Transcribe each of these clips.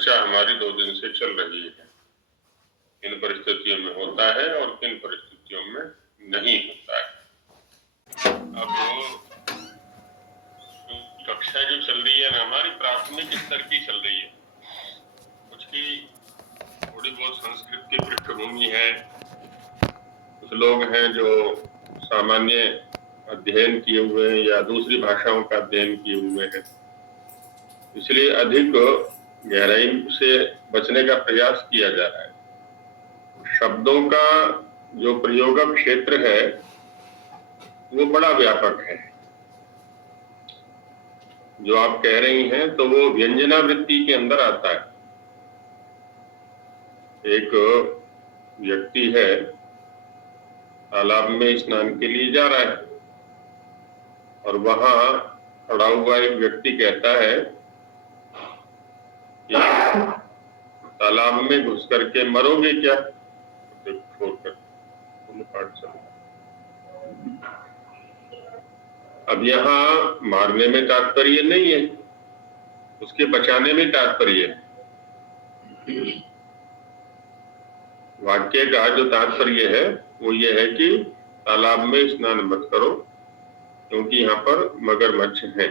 चर्चा हमारी 2 दिन से चल रही है। किन परिस्थितियों में होता है और किन परिस्थितियों में नहीं होता है। अब कक्षा जो चल रही है ना, हमारी प्राथमिक स्तर की चल रही है। कुछ की थोड़ी बहुत संस्कृत की पृष्ठभूमि है, कुछ लोग हैं जो सामान्य अध्ययन किए हुए हैं या दूसरी भाषाओं का अध्ययन किए हुए हैं, इसलिए अधिक गहराई से बचने का प्रयास किया जा रहा है। शब्दों का जो प्रयोग क्षेत्र है वो बड़ा व्यापक है। जो आप कह रही हैं तो वो व्यंजनावृत्ति के अंदर आता है। एक व्यक्ति है, तालाब में स्नान के लिए जा रहा है और वहां खड़ा हुआ एक व्यक्ति कहता है कि तालाब में घुस करके मरोगे क्या? छोड़कर अब यहाँ मारने में तात्पर्य नहीं है, उसके बचाने में तात्पर्य है। वाक्य का जो तात्पर्य है वो ये है कि तालाब में स्नान मत करो क्योंकि यहाँ पर मगरमच्छ हैं।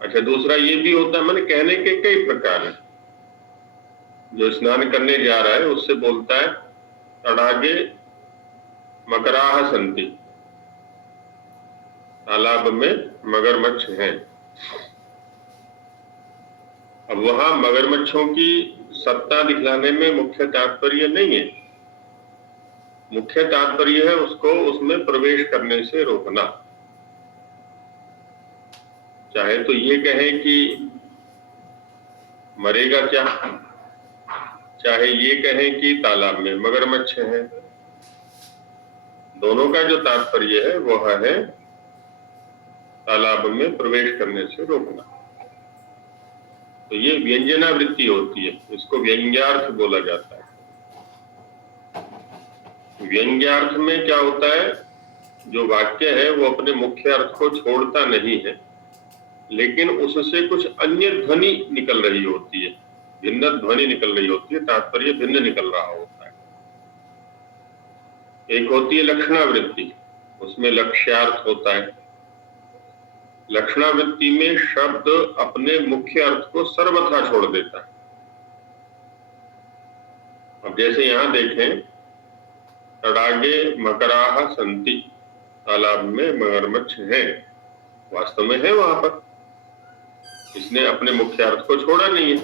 अच्छा, दूसरा ये भी होता है, मैंने कहने के कई प्रकार हैं। जो स्नान करने जा रहा है उससे बोलता है तड़ागे मकराह संति, तालाब में मगरमच्छ हैं। अब वहां मगरमच्छों की सत्ता दिखलाने में मुख्य तात्पर्य नहीं है। मुख्य तात्पर्य है उसको उसमें प्रवेश करने से रोकना। चाहे तो ये कहें कि मरेगा क्या, चाहे ये कहें कि तालाब में मगरमच्छ हैं, दोनों का जो तात्पर्य है वह है तालाब में प्रवेश करने से रोकना। तो ये व्यंजनावृत्ति होती है, इसको व्यंग्यार्थ बोला जाता है। व्यंग्यार्थ में क्या होता है, जो वाक्य है वो अपने मुख्य अर्थ को छोड़ता नहीं है, लेकिन उससे कुछ अन्य ध्वनि निकल रही होती है, भिन्न ध्वनि निकल रही होती है, तात्पर्य भिन्न निकल रहा होता है। एक होती है लक्षणावृत्ति, उसमें लक्ष्यार्थ होता है। लक्षणावृत्ति में शब्द अपने मुख्य अर्थ को सर्वथा छोड़ देता है। अब जैसे यहां देखें, तड़ागे मकराह संति, तालाब में मगरमच्छ हैं, वास्तव में है वहां पर, इसने अपने मुख्य अर्थ को छोड़ा नहीं है।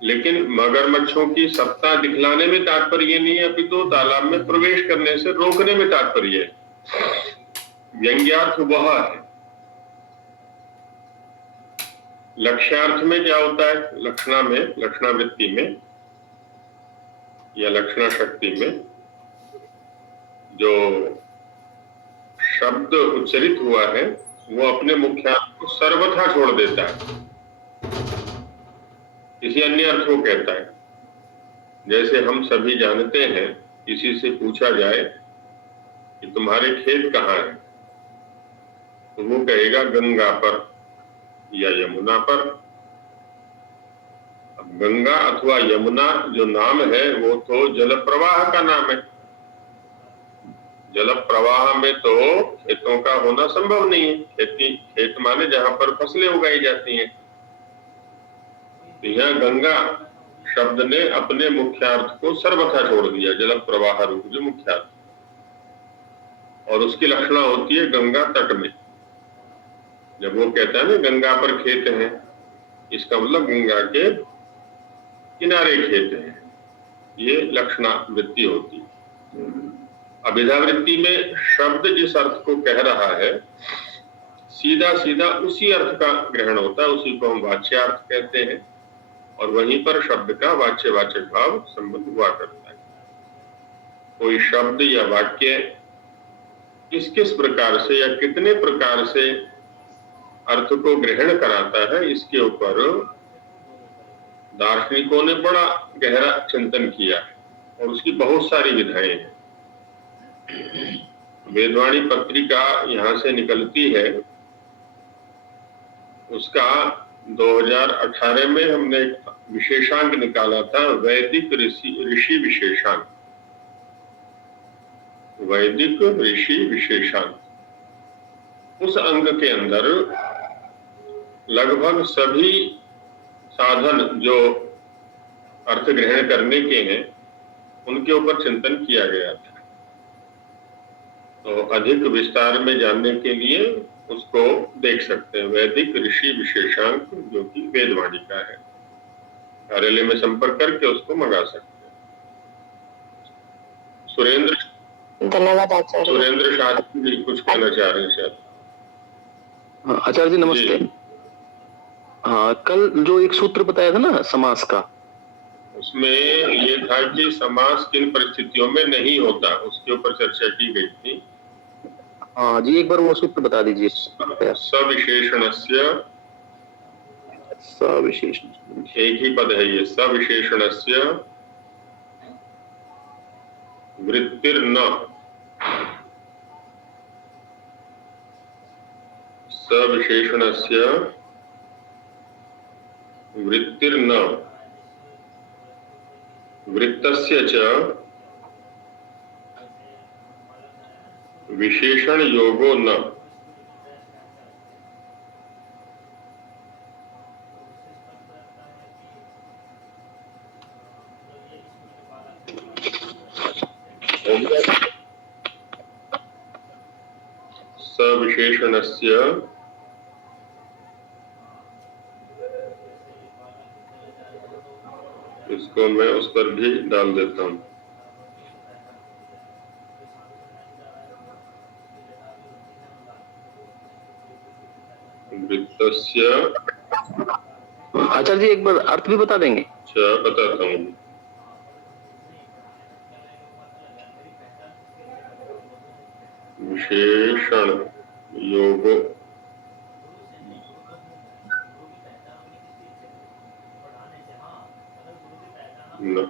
लेकिन मगरमच्छों की सत्ता दिखलाने में तात्पर्य नहीं है, अपितु तो तालाब में प्रवेश करने से रोकने में तात्पर्य है। व्यंग्यार्थ वह है। लक्ष्यार्थ में क्या होता है, लक्षणा में, लक्षणावृत्ति में या लक्षणा शक्ति में जो शब्द उच्चरित हुआ है वो अपने मुख्य अर्थ को सर्वथा छोड़ देता है, किसी अन्य अर्थ को कहता है। जैसे हम सभी जानते हैं, किसी से पूछा जाए कि तुम्हारे खेत कहाँ हैं, तो वो कहेगा गंगा पर या यमुना पर। अब गंगा अथवा यमुना जो नाम है वो तो जल प्रवाह का नाम है। जल प्रवाह में तो खेतों का होना संभव नहीं है। खेत माने जहां पर फसलें उगाई जाती हैं। तो यहाँ गंगा शब्द ने अपने मुख्यार्थ को सर्वथा छोड़ दिया, जल प्रवाह रूप जो मुख्यार्थ, और उसकी लक्षणा होती है गंगा तट में। जब वो कहता है ना गंगा पर खेत हैं, इसका मतलब गंगा के किनारे खेत हैं, ये लक्षणा वृत्ति होती है। अभिधावृत्ति में शब्द जिस अर्थ को कह रहा है सीधा सीधा उसी अर्थ का ग्रहण होता है, उसी को हम वाच्यार्थ कहते हैं, और वहीं पर शब्द का वाच्यवाचक भाव संबंध हुआ करता है। कोई शब्द या वाक्य किस किस प्रकार से या कितने प्रकार से अर्थ को ग्रहण कराता है, इसके ऊपर दार्शनिकों ने बड़ा गहरा चिंतन किया है और उसकी बहुत सारी विधाएं हैं। वेदवाणी पत्रिका यहाँ से निकलती है, उसका 2018 में हमने एक विशेषांक निकाला था, वैदिक ऋषि विशेषांक। वैदिक ऋषि विशेषांक, उस अंग के अंदर लगभग सभी साधन जो अर्थ ग्रहण करने के हैं उनके ऊपर चिंतन किया गया था। तो अधिक विस्तार में जानने के लिए उसको देख सकते हैं, वैदिक ऋषि विशेषांक, जो कि वेदवाणी का है। कार्यालय में संपर्क करके उसको मंगा सकते हैं। सुरेंद्र, धन्यवाद आचार्य। सुरेंद्र शास्त्री जी कुछ कहना चाह रहे हैं शायद। आचार्य जी नमस्ते। हाँ, कल जो एक सूत्र बताया था ना समास का, उसमें ये था कि समास किन परिस्थितियों में नहीं होता, उसके ऊपर चर्चा की गई थी। हाँ जी, एक बार वो सूत्र बता दीजिए। सविशेषणस्य, सविशेषण एक ही पद है ये, सविशेषणस्य वृत्तिर्न, सविशेषणस्य वृत्तिर्न वृत्तस्य च विशेषण योगो न। सविशेषणस्य इसको मैं उस पर भी डाल देता हूं। वृत्तस्य, आचार्य जी एक बार अर्थ भी बता देंगे? अच्छा बताता हूं। विशेषण योगो न,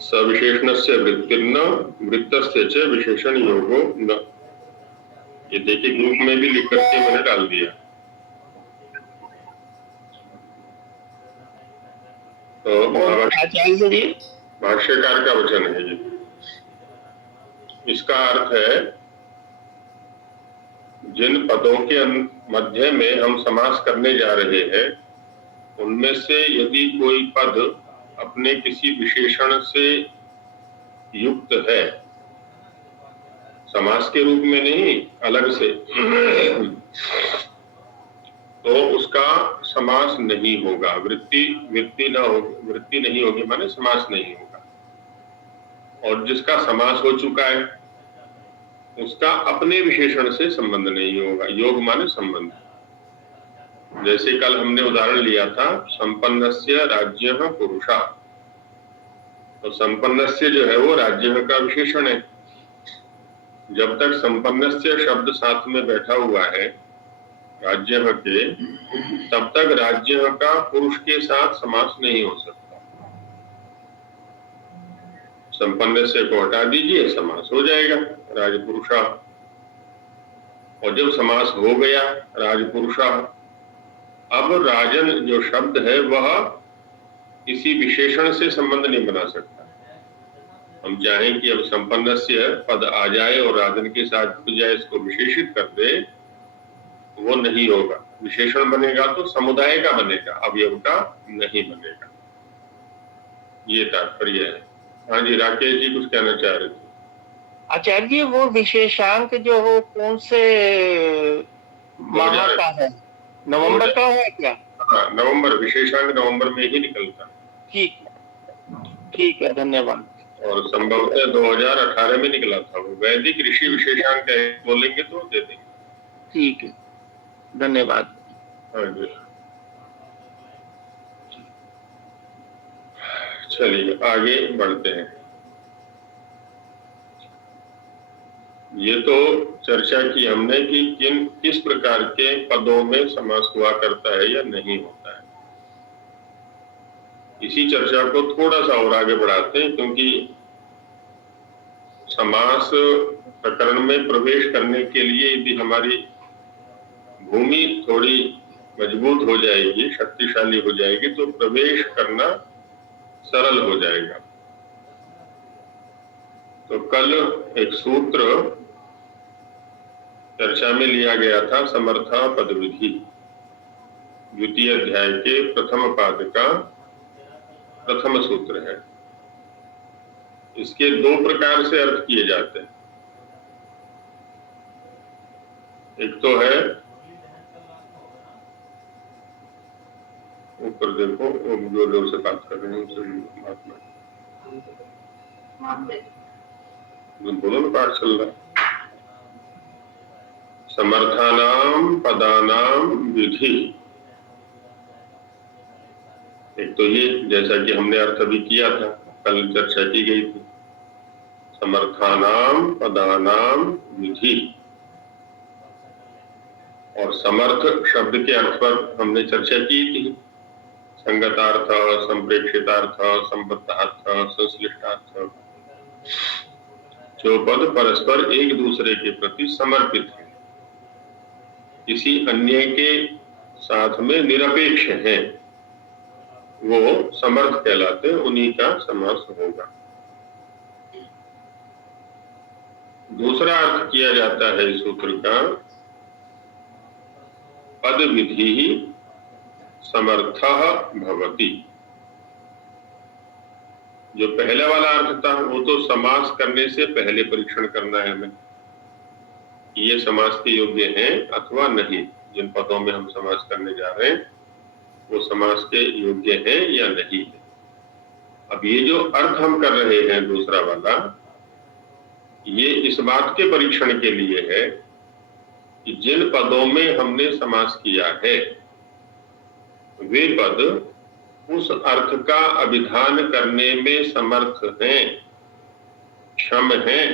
सविशेषणस्य वृत्तिर्न वृत्तस्य च विशेषण योगो न। ये देखिए ग्रुप में भी लिख करके मैंने डाल दिया। तो आचार्य जी भाष्यकार का वचन है ये। इसका अर्थ है, जिन पदों के मध्य में हम समास करने जा रहे हैं उनमें से यदि कोई पद अपने किसी विशेषण से युक्त है, समास के रूप में नहीं अलग से, तो उसका समास नहीं होगा। वृत्ति नहीं होगी माने समास नहीं होगा। और जिसका समास हो चुका है उसका अपने विशेषण से संबंध नहीं होगा। योग माने संबंध। जैसे कल हमने उदाहरण लिया था, संपन्नस्य राज्यः पुरुषः। तो संपन्नस्य जो है वो राज्य का विशेषण है। जब तक संपन्नस्य शब्द साथ में बैठा हुआ है राज्य के, तब तक राज्य का पुरुष के साथ समास नहीं हो सकता। संपन्नस्य को हटा दीजिए, समास हो जाएगा राजपुरुषा। और जब समास हो गया राजपुरुषा, अब राजन जो शब्द है वह किसी विशेषण से संबंध नहीं बना सकता। हम चाहें कि अब संपन्नस्य पद आ जाए और राजन के साथ जुड़ जाए, इसको विशेषित कर दे, वो नहीं होगा। विशेषण बनेगा तो समुदाय का बनेगा, अवयव का नहीं बनेगा। ये तात्पर्य है। हाँ जी, राकेश जी कुछ कहना चाह रहे थे। आचार्य जी वो विशेषांक जो हो कौन से माह का है? नवंबर का है क्या? हाँ, नवंबर, विशेषांक नवंबर में ही निकलता। ठीक है, धन्यवाद। और संभवतः 2018 में निकला था वो। वैदिक ऋषि विशेषांक है, बोलेंगे तो दे देंगे। ठीक है, धन्यवाद। हाँ जी, चलिए आगे बढ़ते हैं। ये तो चर्चा की हमने कि किस प्रकार के पदों में समास हुआ करता है या नहीं होता है। इसी चर्चा को थोड़ा सा और आगे बढ़ाते हैं, क्योंकि समास प्रकरण में प्रवेश करने के लिए यदि हमारी भूमि थोड़ी मजबूत हो जाएगी, शक्तिशाली हो जाएगी, तो प्रवेश करना सरल हो जाएगा। तो कल एक सूत्र चर्चा में लिया गया था, समर्था पदविधि, द्वितीय अध्याय के प्रथम पाद का प्रथम सूत्र है। इसके दो प्रकार से अर्थ किए जाते हैं। एक तो है, ऊपर देखो जो लोग से बात कर रहे हैं उनसे बात में बोलो ना, पाठ चल रहा है। समर्थानाम पदानाम विधि, एक तो ये जैसा कि हमने अर्थ भी किया था, कल चर्चा की गई थी, समर्थानाम पदानाम विधि। और समर्थ शब्द के अर्थ पर हमने चर्चा की थी, संगतार्थ, संप्रेक्षितार्थ, संबद्धार्थ, संश्लिष्टार्थ, जो पद परस्पर एक दूसरे के प्रति समर्पित है, किसी अन्य के साथ में निरपेक्ष हैं, वो समर्थ कहलाते हैं, उन्हीं का समास होगा। दूसरा अर्थ किया जाता है इस सूत्र का, पद विधि समर्थः भवति। जो पहले वाला अर्थ था वो तो समास करने से पहले परीक्षण करना है हमें, ये समास के योग्य हैं अथवा नहीं। जिन पदों में हम समास करने जा रहे हैं वो समास के योग्य हैं या नहीं है। अब ये जो अर्थ हम कर रहे हैं दूसरा वाला, ये इस बात के परीक्षण के लिए है कि जिन पदों में हमने समास किया है वे पद उस अर्थ का अभिधान करने में समर्थ हैं, क्षम हैं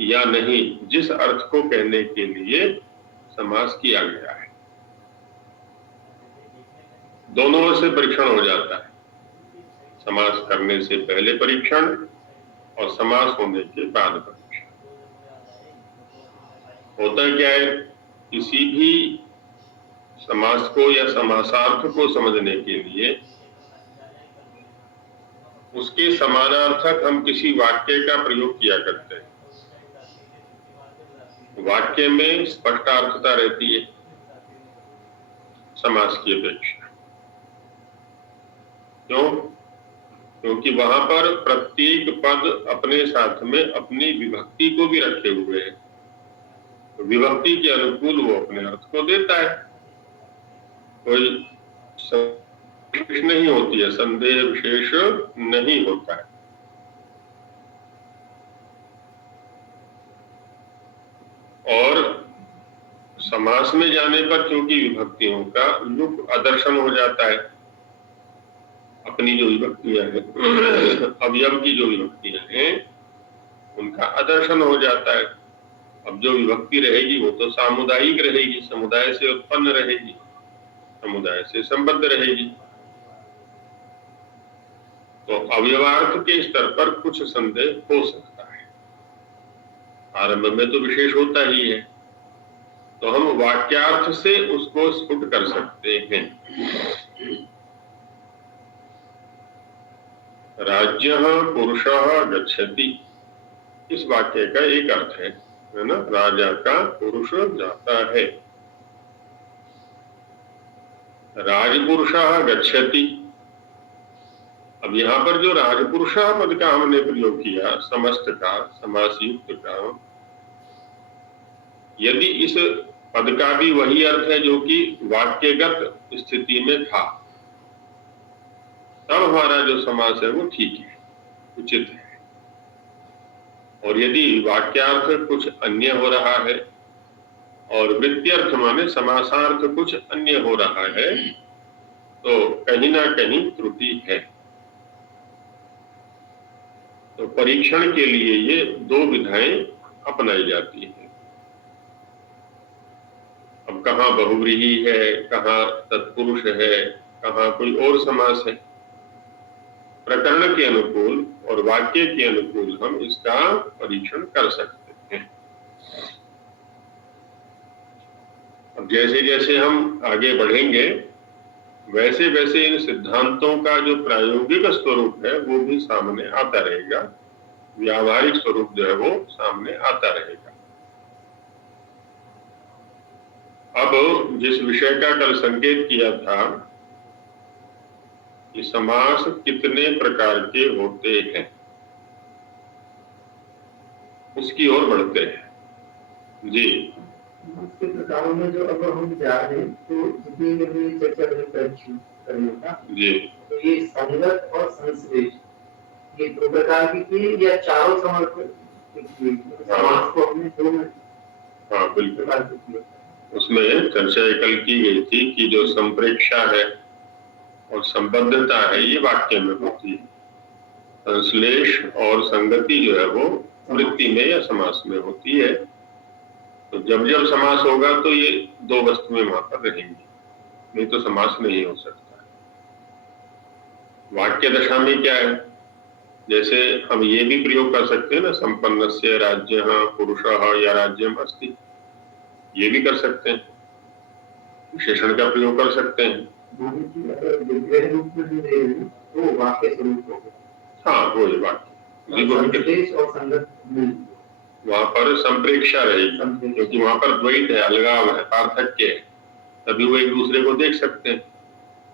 या नहीं, जिस अर्थ को कहने के लिए समास किया गया है। दोनों ओर से परीक्षण हो जाता है, समास करने से पहले परीक्षण और समास होने के बाद परीक्षण। होता क्या है, किसी भी समास को या समासार्थ को समझने के लिए उसके समानार्थक हम किसी वाक्य का प्रयोग किया करते हैं। वाक्य में स्पष्टार्थता रहती है समास की अपेक्षा। क्यों? क्योंकि वहां पर प्रत्येक पद अपने साथ में अपनी विभक्ति को भी रखे हुए हैं, तो विभक्ति के अनुकूल वो अपने अर्थ को देता है, कोई विशेष नहीं होती है, संदेह विशेष नहीं होता है। और समास में जाने पर क्योंकि विभक्तियों का लुक आदर्शन हो जाता है, अपनी जो विभक्तियां हैं, अवयव की जो विभक्तियां हैं उनका आदर्शन हो जाता है। अब जो विभक्ति रहेगी वो तो सामुदायिक रहेगी, समुदाय से उत्पन्न रहेगी, समुदाय से संबद्ध रहेगी। तो अवयवार्थ के स्तर पर कुछ संदेह हो सकता है, आरंभ में तो विशेष होता ही है, तो हम वाक्यार्थ से उसको स्फुट कर सकते हैं। राज्यः पुरुषः गच्छति, इस वाक्य का एक अर्थ है ना, राजा का पुरुष जाता है। राजपुरुषः गच्छति, अब यहाँ पर जो राजपुरुषः पद का हमने प्रयोग किया, समस्त का, समास युक्त का, यदि इस पद का भी वही अर्थ है जो कि वाक्यगत स्थिति में था, तब हमारा जो समास है वो ठीक है, उचित है। और यदि वाक्यार्थ कुछ अन्य हो रहा है और वृत्त्यर्थ माने समासार्थ कुछ अन्य हो रहा है, तो कहीं ना कहीं त्रुटि है। तो परीक्षण के लिए ये दो विधाएं अपनाई जाती हैं। अब कहाँ बहुव्रीहि है, कहाँ तत्पुरुष है, कहाँ कोई और समास है, प्रकरण के अनुकूल और वाक्य के अनुकूल हम इसका परीक्षण कर सकते हैं। अब जैसे जैसे हम आगे बढ़ेंगे वैसे वैसे इन सिद्धांतों का जो प्रायोगिक स्वरूप है वो भी सामने आता रहेगा, व्यावहारिक स्वरूप जो है वो सामने आता रहेगा। अब जिस विषय का कल संकेत किया था कि समास कितने प्रकार के होते हैं, उसकी ओर बढ़ते हैं जी। उसके प्रकारों में जो अब हम जा रहे हैं तो जितनी भी चर्चा करने का जी, तो ये संगत और संश्लेष ये दो प्रकार की थी या चारों समाज को अपने दो में हाँ बिल्कुल। प्रकार से किया। उसमें चर्चा कल की गई थी कि जो संप्रेक्षा है और संबद्धता है ये वाक्य में होती है, संश्लेष और संगति जो है वो वृत्ति में या समास में होती है। तो जब जब समास होगा तो ये दो वस्तुएं वहां पर रहेंगी, नहीं तो समास नहीं हो सकता। वाक्य दशा में क्या है, जैसे हम ये भी प्रयोग कर सकते हैं ना, संपन्नस्य राज्यः पुरुषः या राज्यम अस्ति, ये भी कर सकते हैं, विशेषण का प्रयोग कर सकते हैं। रूप में तो वाक्य स्वरूप होगा। हाँ वो ये वाक्य संश्लेष और संगत वहां पर संप्रेक्षा रहेगी, क्योंकि वहां पर द्वैत है, अलगाव है, पार्थक्य है, तभी वो एक दूसरे को देख सकते हैं।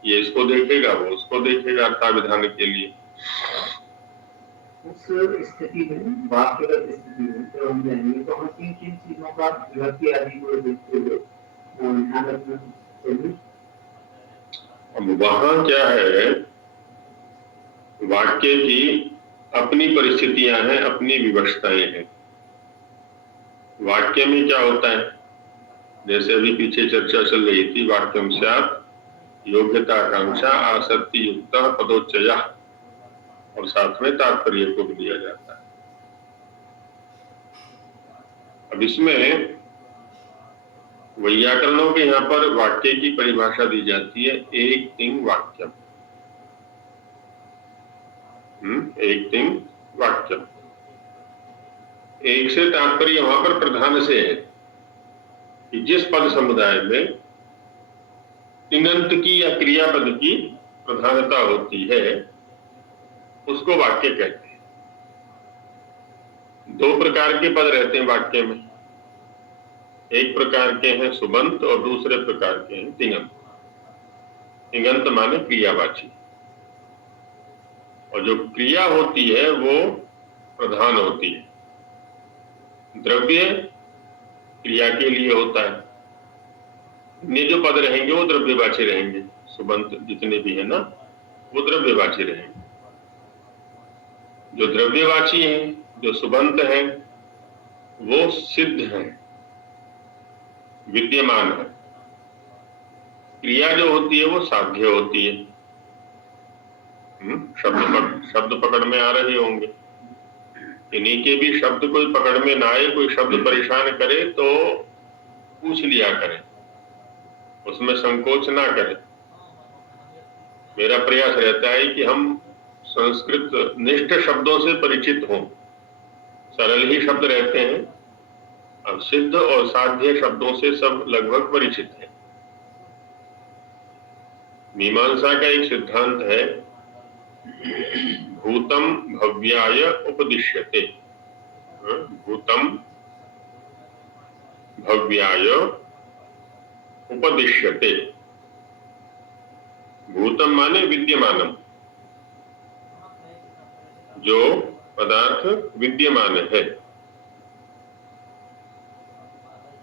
ये इसको देखेगा, वो उसको देखेगा अर्थाभिधान के लिए। उस स्थिति में वाक्यगत स्थिति में जब हम जाएंगे तो हम किन किन चीजों का विभक्ति आदि को देखते हुए ध्यान रखना चाहिए। अब वहां क्या है, वाक्य की अपनी परिस्थितियां हैं, अपनी विवशताएं हैं। वाक्य में क्या होता है, जैसे अभी पीछे चर्चा चल रही थी, वाक्यम स्यात् योग्यता आकांक्षा आसक्ति युक्त पदोच्चय, और साथ में तात्पर्य को भी दिया जाता है। अब इसमें वैयाकरणों के यहाँ पर वाक्य की परिभाषा दी जाती है एक तिंग वाक्यम। एक तिंग वाक्यम, एक से तात्पर्य वहां पर प्रधान से है कि जिस पद समुदाय में तिङन्त की या क्रियापद की प्रधानता होती है उसको वाक्य कहते हैं। दो प्रकार के पद रहते हैं वाक्य में, एक प्रकार के हैं सुबंत और दूसरे प्रकार के हैं तिङन्त। तिङन्त माने क्रियावाची, और जो क्रिया होती है वो प्रधान होती है। द्रव्य क्रिया के लिए होता है, ये जो पद रहेंगे वो द्रव्यवाची रहेंगे, सुबंत जितने भी है ना वो द्रव्यवाची रहेंगे। जो द्रव्यवाची हैं, जो सुबंत हैं, वो सिद्ध हैं, विद्यमान है। क्रिया जो होती है वो साध्य होती है। शब्द पकड़ में आ रहे होंगे, इन्हीं के भी शब्द कोई पकड़ में ना आए, कोई शब्द परेशान करे तो पूछ लिया करें, उसमें संकोच ना करें। मेरा प्रयास रहता है कि हम संस्कृत निष्ठ शब्दों से परिचित हों। सरल ही शब्द रहते हैं, अब सिद्ध और साध्य शब्दों से सब लगभग परिचित हैं। मीमांसा का एक सिद्धांत है, भूतम भव्याय उपदिश्यते। भूतम भव्याय उपदिश्यते। भूतम माने विद्यमानम, जो पदार्थ विद्यमान है,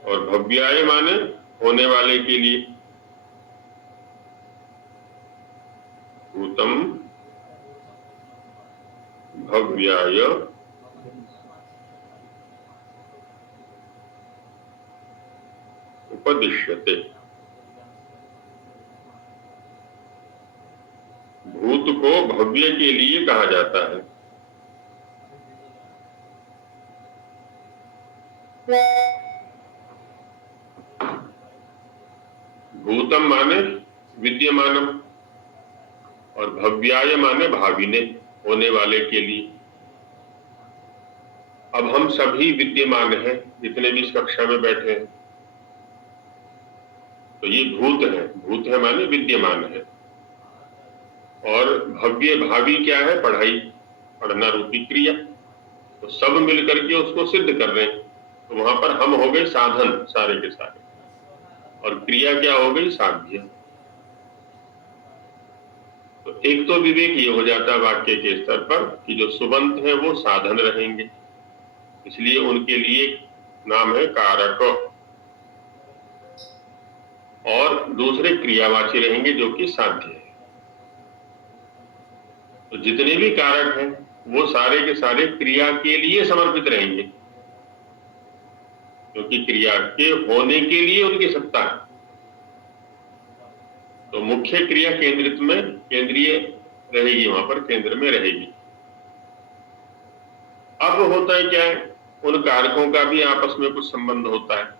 और भव्याय माने होने वाले के लिए। भूतम भव्याय उपदिश्यते। भूत को भव्य के लिए कहा जाता है। भूतम माने विद्यमानम और भव्याय माने भाविने, होने वाले के लिए। अब हम सभी विद्यमान हैं, जितने भी इस कक्षा में बैठे हैं। तो ये भूत है माने विद्यमान है। और भव्य भावी क्या है? पढ़ाई, पढ़ना रूपी क्रिया। तो सब मिलकर के उसको सिद्ध कर रहे हैं। तो वहां पर हम हो गए साधन सारे के सारे, और क्रिया क्या हो गई? साध्य। तो एक तो विवेक ये हो जाता है वाक्य के स्तर पर कि जो सुबंत है वो साधन रहेंगे, इसलिए उनके लिए नाम है कारक, और दूसरे क्रियावाची रहेंगे जो कि साध्य है। तो जितने भी कारक हैं वो सारे के सारे क्रिया के लिए समर्पित रहेंगे, क्योंकि क्रिया के होने के लिए उनकी सत्ता है। तो मुख्य क्रिया केंद्रीय रहेगी, वहां पर केंद्र में रहेगी। अब होता है क्या है? उन कारकों का भी आपस में कुछ संबंध होता है।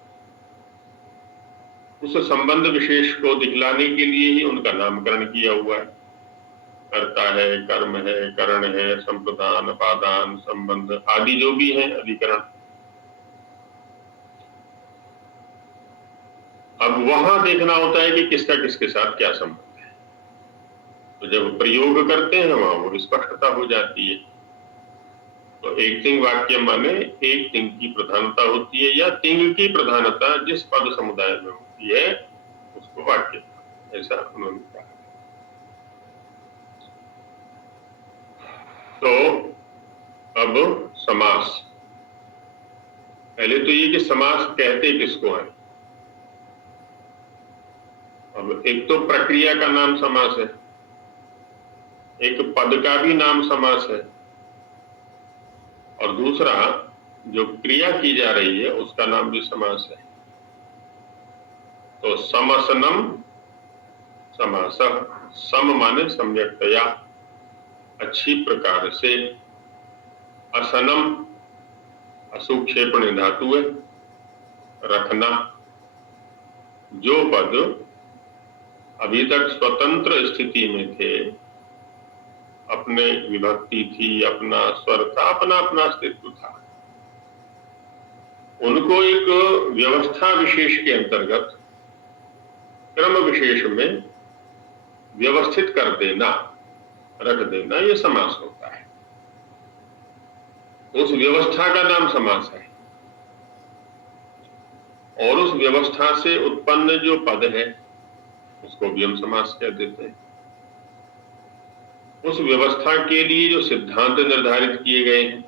उस संबंध विशेष को दिखलाने के लिए ही उनका नामकरण किया हुआ है। कर्ता है, कर्म है, करण है, संप्रदान, अपादान, संबंध आदि जो भी है अधिकरण। अब वहां देखना होता है कि किसका किसके साथ क्या संबंध है। तो जब प्रयोग करते हैं वहां वो स्पष्टता हो जाती है। तो एक तिंग वाक्य माने एक तिंग की प्रधानता होती है, या तिंग की प्रधानता जिस पद समुदाय में होती है उसको वाक्य, ऐसा उन्होंने कहा। तो अब समास, पहले तो ये कि समास कहते किसको है। अब एक तो प्रक्रिया का नाम समास है, एक पद का भी नाम समास है, और दूसरा जो क्रिया की जा रही है उसका नाम भी समास है। तो समसनम समास, सम माने सम्यक्तया, अच्छी प्रकार से, असनम असुक्षेपण धातु है, रखना। जो पद अभी तक स्वतंत्र स्थिति में थे, अपने विभक्ति थी, अपना स्वर था, अपना अपना अस्तित्व था, उनको एक व्यवस्था विशेष के अंतर्गत क्रम विशेष में व्यवस्थित कर देना, रख देना, ये समास होता है। उस व्यवस्था का नाम समास है। और उस व्यवस्था से उत्पन्न जो पद है उसको भी हम समास कह देते हैं। उस व्यवस्था के लिए जो सिद्धांत निर्धारित किए गए हैं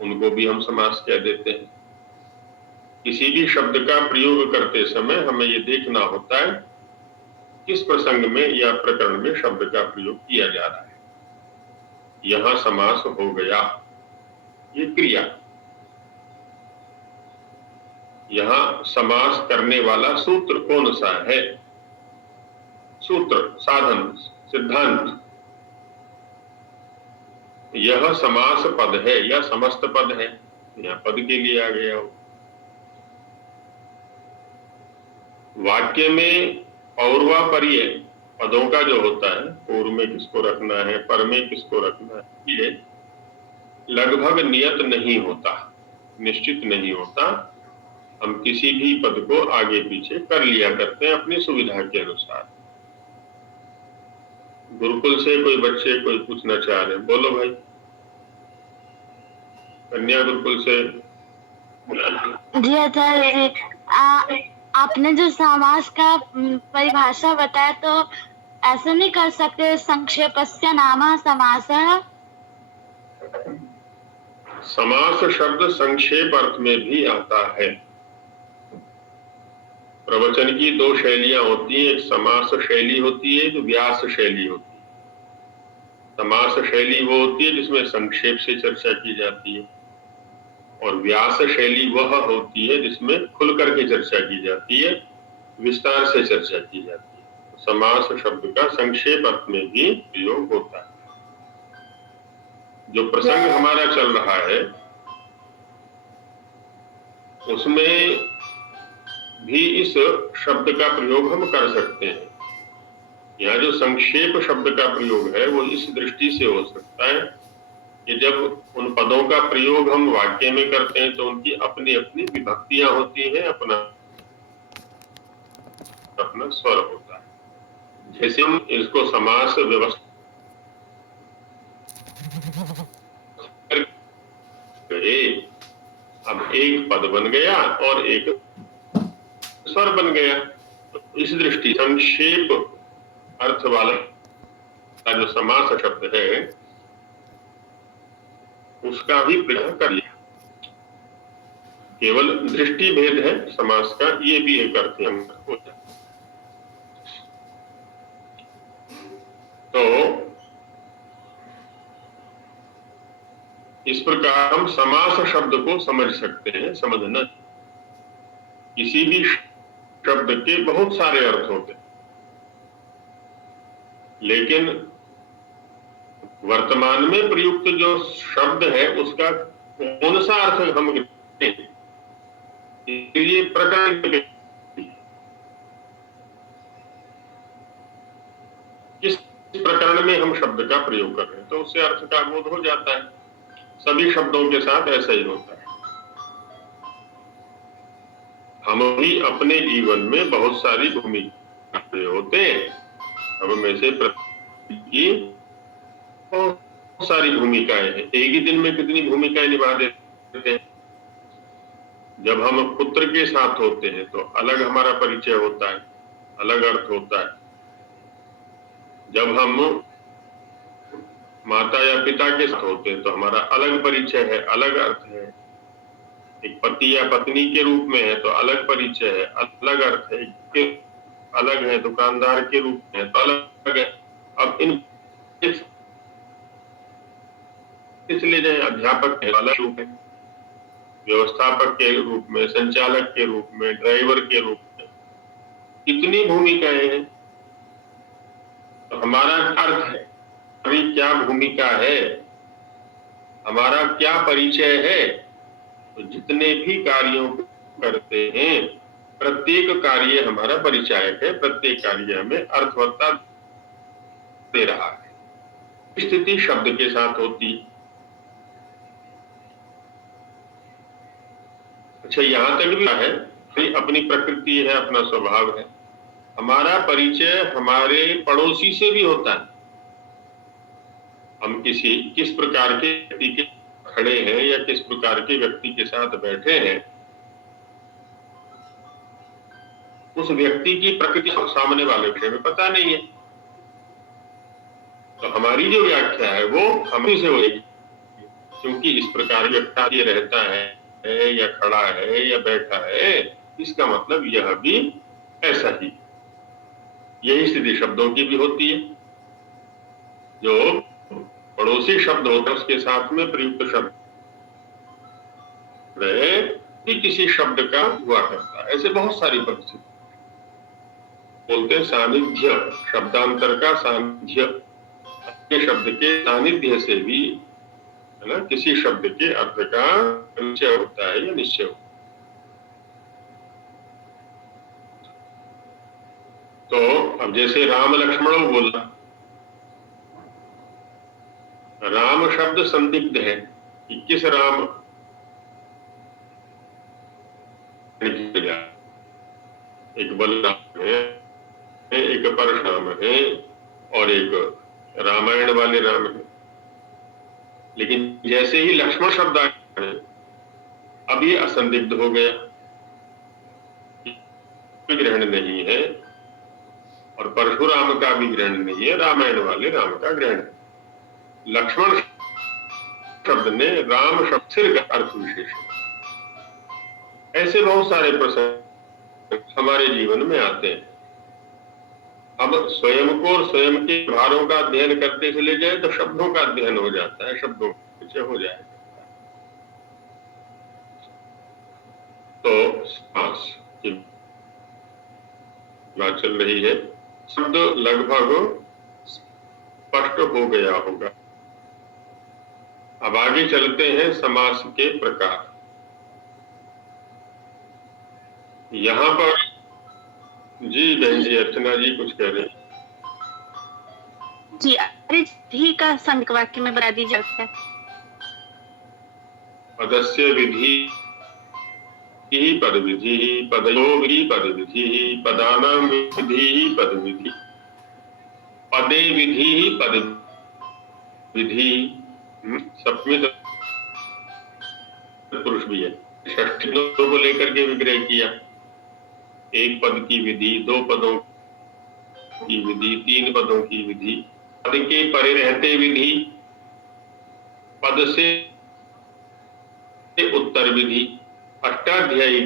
उनको भी हम समास कह देते हैं। किसी भी शब्द का प्रयोग करते समय हमें ये देखना होता है किस प्रसंग में या प्रकरण में शब्द का प्रयोग किया जा रहा है। यहां समास हो गया, ये क्रिया। यहां समास करने वाला सूत्र कौन सा है? सूत्र, साधन, सिद्धांत। यह समास पद है या समस्त पद है, यहां पद के लिए आ गया हो। वाक्य में पौर्वापर्य पदों का जो होता है, पूर्व में किसको रखना है, पर में किसको रखना है, ये लगभग नियत नहीं होता, निश्चित नहीं होता। हम किसी भी पद को आगे पीछे कर लिया करते हैं अपनी सुविधा के अनुसार। गुरुकुल से कोई बच्चे कोई पूछना चाह रहे हैं, बोलो भाई। कन्या गुरुकुल से। जी आचार्य, आपने जो समास का परिभाषा बताया, तो ऐसा नहीं कर सकते संक्षेपस्य नाम समासः? समास शब्द संक्षेप अर्थ में भी आता है। प्रवचन की दो शैलियां होती हैं, एक समास शैली होती है, एक व्यास शैली होती है। समास शैली वो होती है जिसमें संक्षेप से चर्चा की जाती है, और व्यास शैली वह होती है जिसमें खुल करके चर्चा की जाती है, विस्तार से चर्चा की जाती है। समास शब्द का संक्षेप अर्थ में भी प्रयोग होता है। जो प्रसंग हमारा चल रहा है उसमें भी इस शब्द का प्रयोग हम कर सकते हैं। यहाँ जो संक्षेप शब्द का प्रयोग है वो इस दृष्टि से हो सकता है कि जब उन पदों का प्रयोग हम वाक्य में करते हैं तो उनकी अपनी अपनी विभक्तियां होती हैं, अपना अपना स्वर होता है। जैसे हम इसको समास व्यवस्था गए, अब एक पद बन गया और एक स्वर बन गया। तो इस दृष्टि संक्षेप अर्थ वाला जो समास शब्द है उसका भी प्रयोग कर लिया। केवल दृष्टि भेद है समास का, ये भी एक अर्थ हो जाए। तो इस प्रकार हम समास शब्द को समझ सकते हैं। समझना, किसी भी शब्द के बहुत सारे अर्थ होते हैं, लेकिन वर्तमान में प्रयुक्त जो शब्द है उसका कौन सा अर्थ हम लेते हैं, इसलिए प्रकरण किस प्रकरण में हम शब्द का प्रयोग कर रहे हैं, तो उससे अर्थ का बोध हो जाता है। सभी शब्दों के साथ ऐसा ही होता है। हम भी अपने जीवन में बहुत सारी भूमिका होते हैं, हम में से की बहुत सारी भूमिकाएं हैं। एक ही दिन में कितनी भूमिकाएं निभा देते हैं। जब हम पुत्र के साथ होते हैं तो अलग हमारा परिचय होता है, अलग अर्थ होता है। जब हम माता या पिता के साथ होते हैं तो हमारा अलग परिचय है, अलग अर्थ है। एक पति या पत्नी के रूप में है तो अलग परिचय है, अलग अर्थ है। अलग है दुकानदार के रूप में है तो अलग है। अब इन इसलिए जाए अध्यापक के अलग रूप है, व्यवस्थापक के रूप में, संचालक के रूप में, ड्राइवर के रूप में, कितनी भूमिकाएं हैं। तो हमारा अर्थ है, हमारी क्या भूमिका है, हमारा क्या परिचय है। तो जितने भी कार्यों को करते हैं प्रत्येक कार्य हमारा परिचायक है, प्रत्येक कार्य हमें अर्थवत्ता दे रहा है। स्थिति शब्द के साथ होती है। अच्छा, यहां तक भी है अपनी प्रकृति है, अपना स्वभाव है। हमारा परिचय हमारे पड़ोसी से भी होता है। हम किस प्रकार के व्यक्ति के खड़े हैं या किस प्रकार के व्यक्ति के साथ बैठे हैं, उस व्यक्ति की प्रकृति सामने वाले विषय में पता नहीं है। तो हमारी जो व्याख्या है वो हमें से होगी, क्योंकि इस प्रकार व्यक्ति रहता है या खड़ा है या बैठा है, इसका मतलब यह भी ऐसा ही। यही स्थिति शब्दों की भी होती है। जो पड़ोसी शब्द होता है उसके साथ में प्रयुक्त शब्द किसी शब्द का हुआ करता है। ऐसे बहुत सारी परिस्थिति बोलते हैं। सानिध्य, शब्दांतर का सानिध्य, के शब्द के सानिध्य से भी है ना किसी शब्द के अर्थ का निश्चय होता है या निश्चय होता है। तो अब जैसे राम लक्ष्मण बोला, राम शब्द संदिग्ध है कि किस राम, एक बलराम है, एक परशुराम है और एक रामायण वाले राम है। लेकिन जैसे ही लक्ष्मण शब्द आया अब ये असंदिग्ध हो गया, ग्रहण नहीं है और परशुराम का भी ग्रहण नहीं है, रामायण वाले राम का ग्रहण है। लक्ष्मण शब्द ने राम शब्द सिर का अर्थ विशेष है। ऐसे बहुत सारे प्रसंग हमारे जीवन में आते हैं। अब स्वयं को और स्वयं के व्यवहारों का अध्ययन करते चले जाए तो शब्दों का अध्ययन हो जाता है, शब्दों से हो जाएगा। तो समास की बात चल रही है। शब्द लगभग स्पष्ट हो गया होगा। अब आगे चलते हैं समास के प्रकार। यहाँ पर जी बहन जी, अर्चना जी कुछ कह रहे हैं जी। अरे भी का संक वाक्य में बता दीजिए। पदस्य विधि विभक्ति पद विधि, पदयोगी पद विधि, पदानाम विधि पद विधि, पदे विधि पद विधि। सप्तमी पुरुष भी है। षष्ठी को लेकर के विग्रह किया, एक पद की विधि, दो पदों की विधि, तीन पदों की विधि, पद के परे रहते विधि, पद से उत्तर विधि। अष्टाध्यायी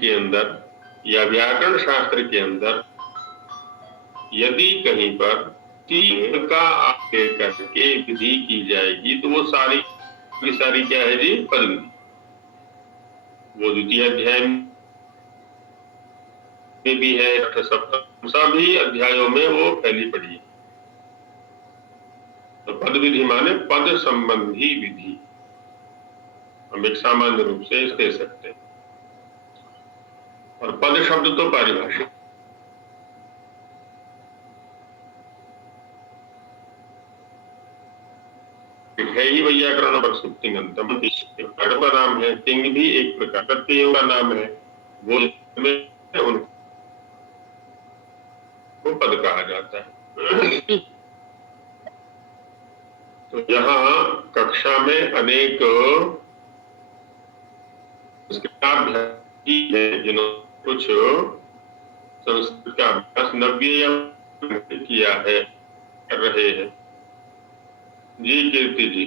के अंदर या व्याकरण शास्त्र के अंदर यदि कहीं पर तीन का आगे करके विधि की जाएगी तो वो सारी की सारी क्या है जी? पद विधि। वो द्वितीय अध्याय में भी है, सप्तम सभी अध्यायों में वो फैली पड़ी है। तो पद विधि माने पद संबंधी विधि, हम एक सामान्य रूप से दे सकते हैं। और पद शब्द तो पारिभाषिक है ही, वैयाकरण पर सुप्तिंगंतम का नाम है। तिंग भी एक प्रकार प्रत्ययों का नाम है, वो उनको पद कहा जाता है। तो यहाँ कक्षा में अनेक अभ्यासी है जिन्होंने कुछ संस्कृत का अभ्यास नव्य या किया है, कर रहे हैं। जी कीर्ति जी।